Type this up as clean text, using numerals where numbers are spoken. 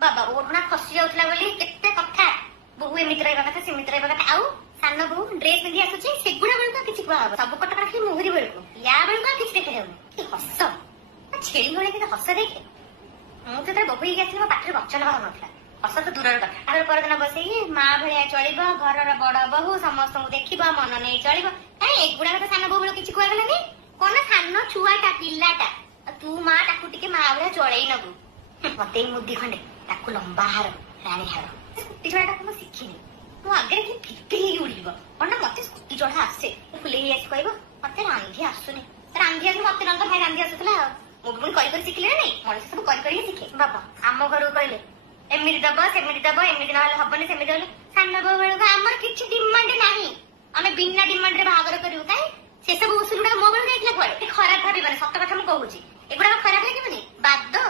बाबा ओढ़ना खसी जाउथला बोली केते कथा बहु एमिति रहबा कथा सेमिति रहबा कथा आउ सान बहु ड्रेस पिंधि आसुची सेगुडा बेलका किछि कुआ सब कटकटा खाली मुहरी बेलको या बेलका किछि देखे जाउनी कि हस छेली भले कि हस देखे मु तो बहु ही आछिल पाठरे वचन बाहर नथला हस तो दूरर कथा आर पर दिन बसई मां भलिया चलिबो घरर बड़ बहु समस्त देखिबो मन नै चलिबो अरे एगुडा तो सान बहु किछि कुआ गलानी कोन सान छुआटा पिल्लाटा तू मां ताकू टिके मां भलिया चळै नबु मते मुद्दी खंडे ताकू लंबा हार राणी हार स्कूटी चढ़ा मु शिखिनी मु आगे फिटी उड़ब कौन मत स्कूटी चढ़ा आसे फुले कह मत रांधि आसुनी रांधि आस मत रंग भाई रांधि आसूला मुझे कर शिखिले ना मनीष सब कर शिखे बाबा आम घर कहले एमती दब सेमती दब एमती ना हबनी सेमती हेल्ले सान बो बेलू आमर किसी डिमांड ना आम बिना डिमांड बाहागर करूँ कहीं से सब उसूल गुड़ा मो बेलू जाइए कड़े खराब भाव सत कथा मुझे एगुड़ा खराब लगे बाद